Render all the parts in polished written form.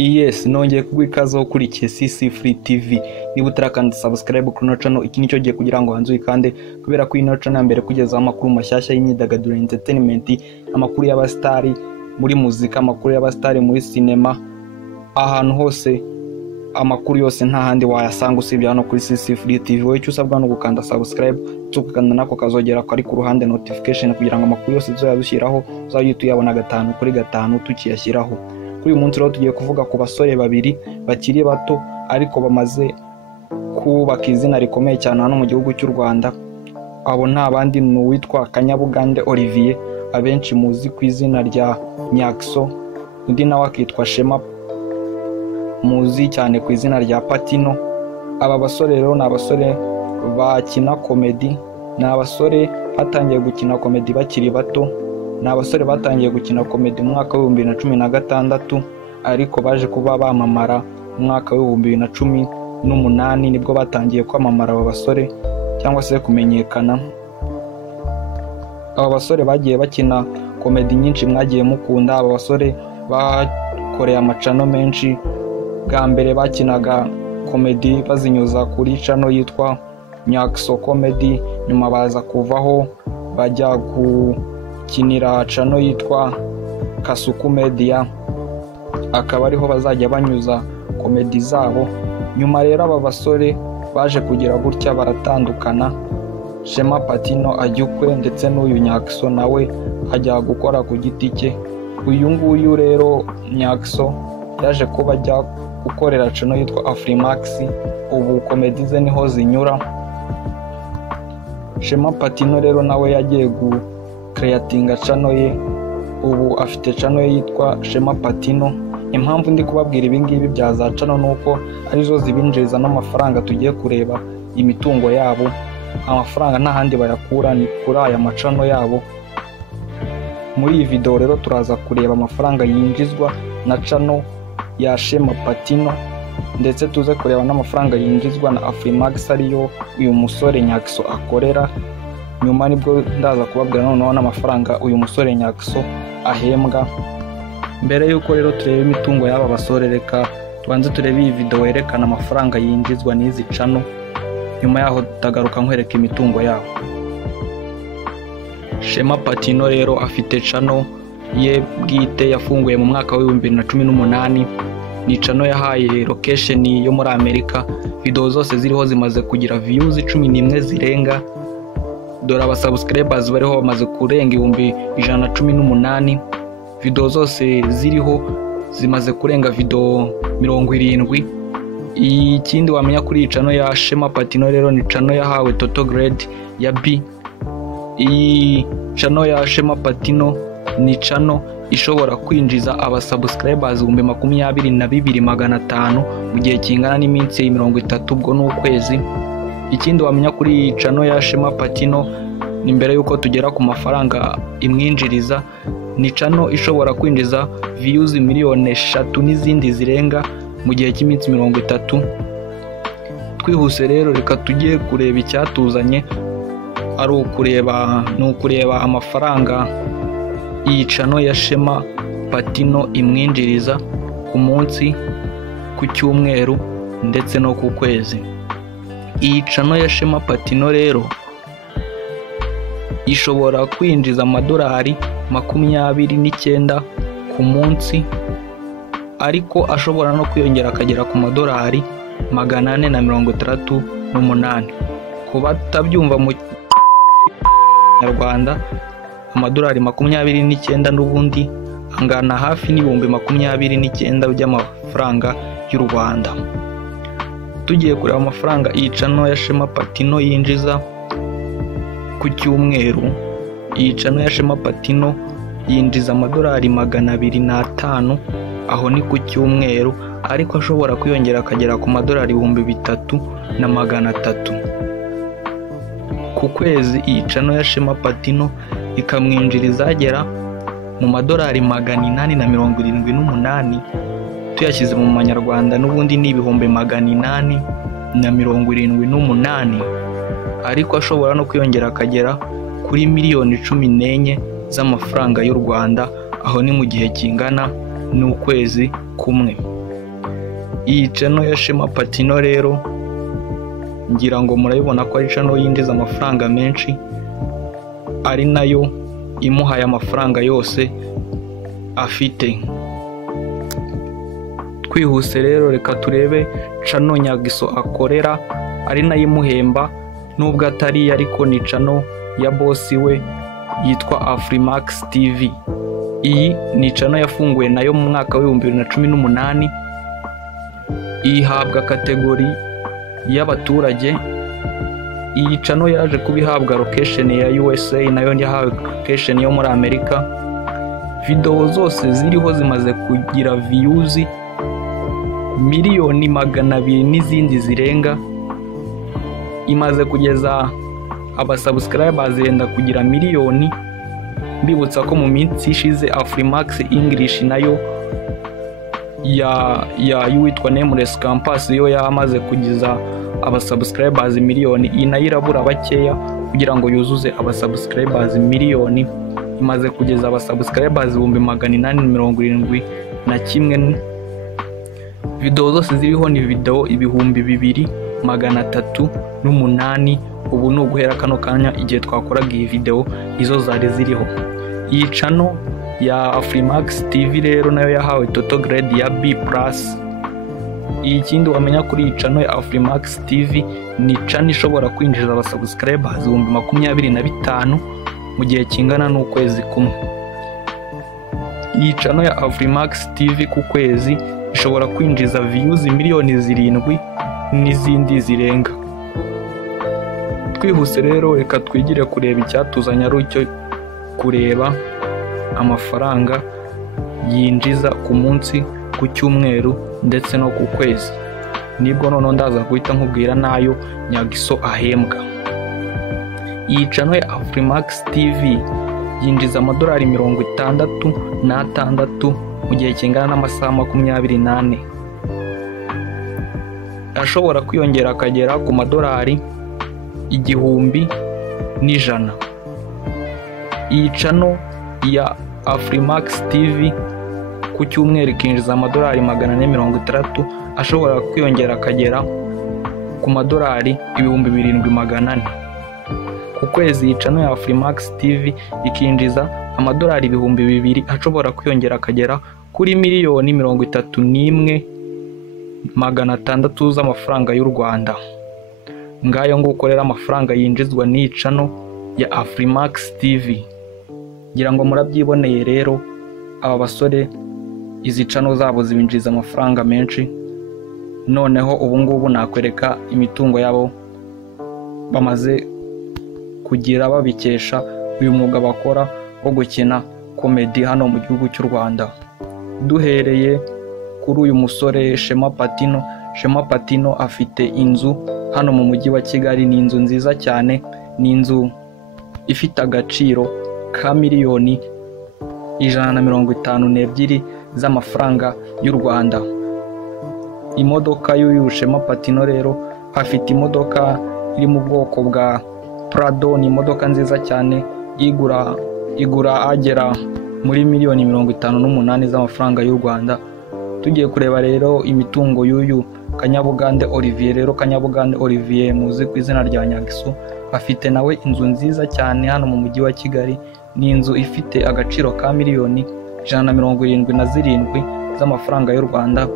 Yes, nongeye kugwa ikaze ukurikiye CC Free TV. Niba utarakanda subscribe kuri channel, iki nicyo giye kugira ngo hanzu ikande, kubera ko ino channel mbere kugeza amakuru mashyashya y'imyidagaduro entertainment, amakuru y'abastari muri muzika, amakuru y'abastari muri cinema, ahantu hose amakuru yose nta handi wayasanga usibye hano kuri CC Free TV. Wowe icyo usabwa no gukanda subscribe, tukakanda nako kazogera kari ku ruhande notification kugira ngo amakuru yose tuzayadushyiraho uzajye tuyabona gatanu kuri gatanu tukiyashyiraho. Kuri uyu munsi rero tugiye kuvuga ku basore babiri bakiri bato ariko bamaze kubaka izina rikomeye cyane hano mu gihugu cy'u Rwanda. Abo nta bandi ni uwitwa Kanyabugande Olivier, abenshi muzi ku izina rya Nyakso, undi nawe akitwa Shema muzi cyane ku izina rya Patino. Aba basore rero ni abasore bakina comedy, ni abasore batangiye gukina comedy bakiri bato, ni abasore batangiye gukina comedy mu mwaka wa 2016 ariko baje kuba bamamara mu mwaka wa 2018 nibwo batangiye kwamamara aba basore cyangwa se kumenyekana. Aba basore bagiye bakina comedy nyinshi mwagiye mukunda. Aba basore bakoreye amacano menshi. Bwa mbere bakinaga comedy bazinyuza kuri channel yitwa Nyakso Comedy, nyuma baza kuvaho bajya gukinira channel yitwa Kasuku Media, akaba ariho bazajya banyuza comedy zabo. Nyuma rero aba basore baje kugira gutya baratandukana, Shema Patino ajyukwe ndetse n'uyu Nyakso nawe ajya gukora ku giti cye. Uyu nguyu rero Nyakso yaje kuba ajya gukorera channel yitwa Afrimax, ubu comedy ze niho zinyura. Shema Patino rero nawe yagiye creatinga channel ye, ubu afite channel ye yitwa Shema Patino. Impamvu ndi kubabwira ibi ngibi byaza channel nuko arizo zibinjiriza n'amafaranga. Tugiye kureba imitungo yabo, amafaranga nta handi bayakura ni kuri aya macano yabo. Muri iyi video rero turaza kureba amafaranga yinjizwa na channel ya Shema Patino, ndetse tuze kureba n'amafaranga yinjizwa na Afrimax ariyo uyu musore Nyakso akorera. Nyuma nibwo ndaza kubabwira noneho n'amafaranga uyu musore Nyakso ahembwa. Mbere yuko rero tureba imitungo y'aba basore, reka tubanze turebe iyi video yerekana amafaranga yinjizwa n'izi channel, nyuma yaho tutagaruka nkwereka imitungo yabo. Shema Patino rero afite channel ye bwite yafunguye mu mwaka wa 2018. ni channel yahaye location yo muri Amerika. Video zose ziriho zimaze kugira views 11 zirenga. Dore aba subscribers bariho bamaze kurenga 118. Video zose ziriho zimaze kurenga video 70. Ikindi wamenya kuri channel ya Shema Patino rero ni channel yahawe total grade ya B. Iyi channel ya Shema Patino ni channel ishobora kwinjiza aba subscribers 22,500 mu gihe kingana n'iminsi 30 ubwo n'ukwezi. Ikindi wamenya kuri iyi channel ya Shema Patino ni mbere yuko tugera ku mafaranga imwinjiriza, ni channel ishobora kwinjiza views 3,000,000 n'izindi zirenga mu gihe cy'iminsi 30. Twihuse rero reka tugiye kureba icyatuzanye, ari ukureba amafaranga iyi channel ya Shema Patino imwinjiriza ku munsi, ku cyumweru ndetse no ku kwezi. Iyi channel ya Shema Patino rero ishobora kwinjiza amadolari 29 ku munsi, ariko ashobora no kwiyongera akagera ku madolari 468. Ku batabyumva mu Rwanda, amadolari 29 n'ubundi angana hafi n'ibihumbi 29 by'amafaranga y'u Rwanda. Tugiye kureba amafaranga iyi channel ya Shema Patino yinjiza ku cyumweru. Iyi channel ya Shema Patino yinjiza amadolari 205, aho ni ku cyumweru, ariko ashobora kwiyongera akagera ku madolari 3,300. Ku kwezi iyi channel ya Shema Patino ikamwinjiriza agera mu madolari 878. tuyashyize mu manyarwanda n'ubundi ni ibihumbi 878, ariko ashobora no kwiyongera akagera kuri miliyoni 14 z'amafaranga y'u Rwanda, aho ni mu gihe kingana n'ukwezi kumwe. Iyi channel ya Shema Patino rero ngira ngo murabibona ko ari channel yinjiza amafaranga menshi, ari nayo imuhaye amafaranga yose afite. Twihuse rero reka turebe channel Nyagiso akorera, ari nayo imuhemba nubwo atari, ariko ni channel ya boss we yitwa Afrimax TV. Iyi ni channel yafunguwe nayo mu mwaka wa 2018, ihabwa kategori y'abaturage. Iyi channel yaje kubihabwa location ya USA, nayo yahawe location yo muri Amerika. Video zose ziriho zimaze kugira views miliyoni 200 n'izindi zirenga. Imaze kugeza abasubscribers yenda kugira miliyoni. Mbibutsa ko mu minsi ishize Afrimax English nayo ya yuwitwa Nameless Campus yo yamaze kugeza abasubscribers miliyoni. Iyi nayo irabura bakeya kugira ngo yuzuze abasubscribers miliyoni. Imaze kugeza abasubscribers 871. Video zose ziriho ni video 2308. Ubu no guhera kano kanya igihe twakoraga iyi video izo zari ziriho. Iyi channel ya Afrimax TV rero nayo yahawe total grade ya B+. Ikindi wamenya kuri iyi channel ya Afrimax TV, ni channel ishobora kwinjiza abasubscribers 25,000 mu gihe kingana n'ukwezi kumwe. Iyi channel ya Afrimax TV ku kwezi ishobora kwinjiza views miliyoni 7 n'izindi zirenga. Twihuse rero reka twigire kureba icyatuzanya ari cyo kureba amafaranga yinjiza ku munsi, ku cyumweru ndetse no ku kwezi. Nibwo none ndaza guhita nkubwira nayo Nyagiso ahembwa. Iyi channel ya Afrimax TV yinjiza amadolari 66 mu gihe kingana n'amasaha 24. Ashobora kwiyongera akagera ku madolari 1,100. Iyi channel ya Afrimax TV ku cyumweru ikinjiza amadolari 460, ashobora kwiyongera akagera ku madolari 7,400. Ku kwezi iyi channel ya Afrimax TV ikinjiza amadolari 2,000, ashobora kwiyongera akagera kuri miliyoni 31,600 z'amafaranga y'u Rwanda. Ngayo ngo ukorera amafaranga yinjizwa n'iyi channel ya Afrimax TV. Ngira ngo murabyiboneye rero, aba basore izi channel zabo zibinjiza amafaranga menshi. Noneho ubu ngubu nakwereka imitungo yabo bamaze kugira babikesha uyu mwuga bakora wo gukina comedy hano mu gihugu cy'u Rwanda. Duhereye kuri uyu musore Shema Patino. Shema Patino afite inzu hano mu mujyi wa Kigali. Ni inzu nziza cyane, ni inzu ifite agaciro ka miliyoni 152 z'amafaranga y'u Rwanda. Imodoka y'uyu Shema Patino rero, afite imodoka iri mu bwoko bwa Prado. Ni imodoka nziza cyane, igura agera muri miliyoni 58 z'amafaranga y'u Rwanda. Tugiye kureba rero imitungo y'uyu Kanyabugande Olivier. Rero Kanyabugande Olivier muzi ku izina rya Nyagiso, afite nawe inzu nziza cyane hano mu mujyi wa Kigali. Ni inzu ifite agaciro ka miliyoni 177 z'amafaranga y'u Rwanda.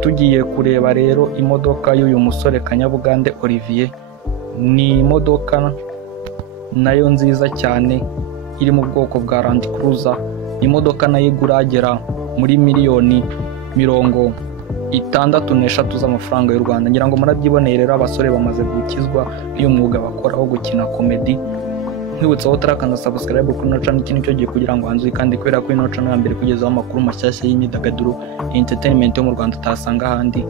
Tugiye kureba rero imodoka y'uyu musore Kanyabugande Olivier, ni imodoka nayo nziza cyane iri mu bwoko bwa Land Cruiser. Imodoka nayo igura agera muri miliyoni 63 z'amafaranga y'u Rwanda. Ngira ngo murabyiboneye rero, abasore bamaze gukizwa uyu mwuga bakora wo gukina comedy. Nkwibutsa aho utarakanda subscribe kuri ino channel, iki nicyo gihe kugira ngo hanzuye kandi kubera ko ino channel ya mbere kugezaho amakuru mashyashya y'imyidagaduro, entertainment yo mu Rwanda utasanga ahandi.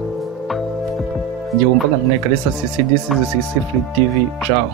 Ngiye wumvaga na Kalisa CC, this is CC Free TV. Ciao.